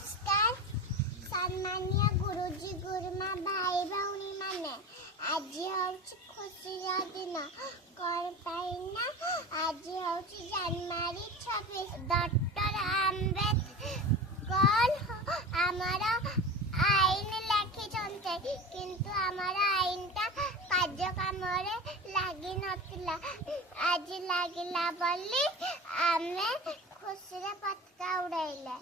नमस्कार सम्मानीय गुरुजी गुरुमा भाई भौणी माने आज हूँ खुशी दिन कौन पाइना आज हूँ जनवरी 26 डॉक्टर आम्बेडकर आमर आईन लिखिं किंतु आमर आईनटा कार्यक्रम लगी नथिला आज लगिला बोली आमे खुशी पताका उड़ाइले।